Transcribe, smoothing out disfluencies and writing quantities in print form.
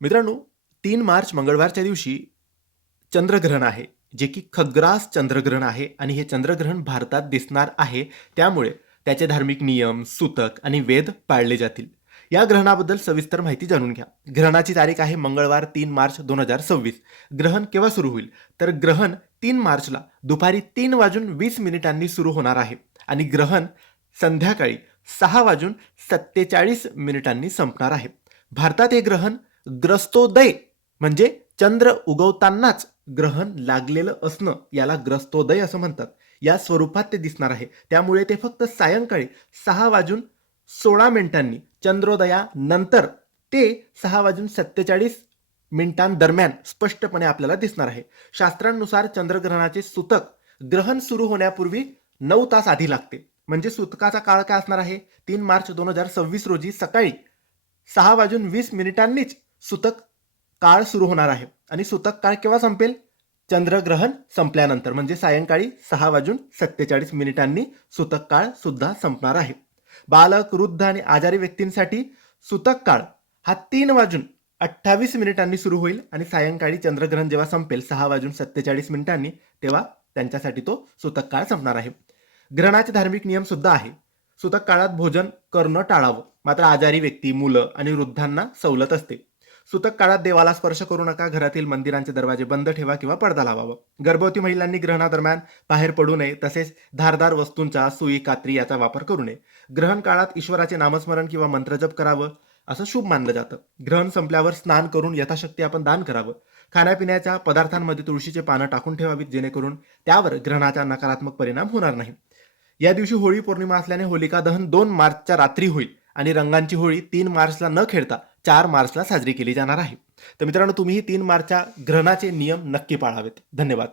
मित्रांनो, 3 मार्च मंगळवारच्या दिवशी चंद्रग्रहण आहे, जे की खग्रास चंद्रग्रहण आहे आणि हे चंद्रग्रहण भारतात दिसणार आहे. त्यामुळे त्याचे धार्मिक नियम, सूतक आणि वेद पाळले जातील. या ग्रहणाबद्दल सविस्तर माहिती जाणून घ्या. ग्रहणाची तारीख आहे मंगळवार 3 मार्च 2026. ग्रहण केव्हा सुरू होईल? तर ग्रहण 3 मार्चला दुपारी 3 वाजून 20 मिनिटांनी सुरू होणार आहे आणि ग्रहण संध्याकाळी 6 वाजून 47 मिनिटांनी संपणार आहे. भारतात हे ग्रहण ग्रस्तोदय म्हणजे चंद्र उगवतानाच ग्रहण लागलेलं असणं याला ग्रस्तोदय असं म्हणतात. या स्वरूपात ते दिसणार आहे. त्यामुळे ते फक्त सायंकाळी 6 वाजून 16 मिनिटांनी चंद्रोदयानंतर ते 6 वाजून 47 मिनिटांदरम्यान स्पष्टपणे आपल्याला दिसणार आहे. शास्त्रांनुसार चंद्रग्रहणाचे सूतक ग्रहण सुरू होण्यापूर्वी 9 तास आधी लागते. म्हणजे सूतकाचा काळ काय असणार आहे? 3 मार्च 2026 रोजी सकाळी 6 वाजून 20 मिनिटांनीच सूतक काळ सुरू होणार आहे आणि सूतक काळ केव्हा संपेल? चंद्रग्रहण संपल्यानंतर म्हणजे सायंकाळी 6 वाजून 47 मिनिटांनी सूतक काळ सुद्धा संपणार आहे. बालक, वृद्ध आणि आजारी व्यक्तींसाठी सूतक काळ हा 3 वाजून 28 मिनिटांनी सुरू होईल आणि सायंकाळी चंद्रग्रहण जेव्हा संपेल 6 वाजून 47 मिनिटांनी तेव्हा त्यांच्यासाठी तो सूतक काळ संपणार आहे. ग्रहणाचे धार्मिक नियम सुद्धा आहे. सूतक काळात भोजन करणं टाळावं, मात्र आजारी व्यक्ती, मुलं आणि वृद्धांना सवलत असते. सूतक काळात देवाला स्पर्श करू नका. घरातील मंदिरांचे दरवाजे बंद ठेवा किंवा पडदा लावावा. गर्भवती महिलांनी ग्रहणादरम्यान बाहेर पडू नये. तसेच धारदार वस्तूंचा, सुई, कात्री याचा वापर करू नये. ग्रहण काळात ईश्वराचे नामस्मरण किंवा मंत्रजप करावं असं शुभ मानलं जातं. ग्रहण संपल्यावर स्नान करून यथाशक्ती आपण दान करावं. खाण्यापिण्याच्या पदार्थांमध्ये तुळशीचे पानं टाकून ठेवावीत, जेणेकरून त्यावर ग्रहणाचा नकारात्मक परिणाम होणार नाही. या दिवशी होळी पौर्णिमा असल्याने होलिका दहन 2 मार्चच्या रात्री होईल आणि रंगांची होळी 3 मार्चला न खेळता 4 मार्चला साजरी केली जाणार आहे. तर मित्रांनो, तुम्हीही 3 मार्चच्या ग्रहणाचे नियम नक्की पाळावेत. धन्यवाद.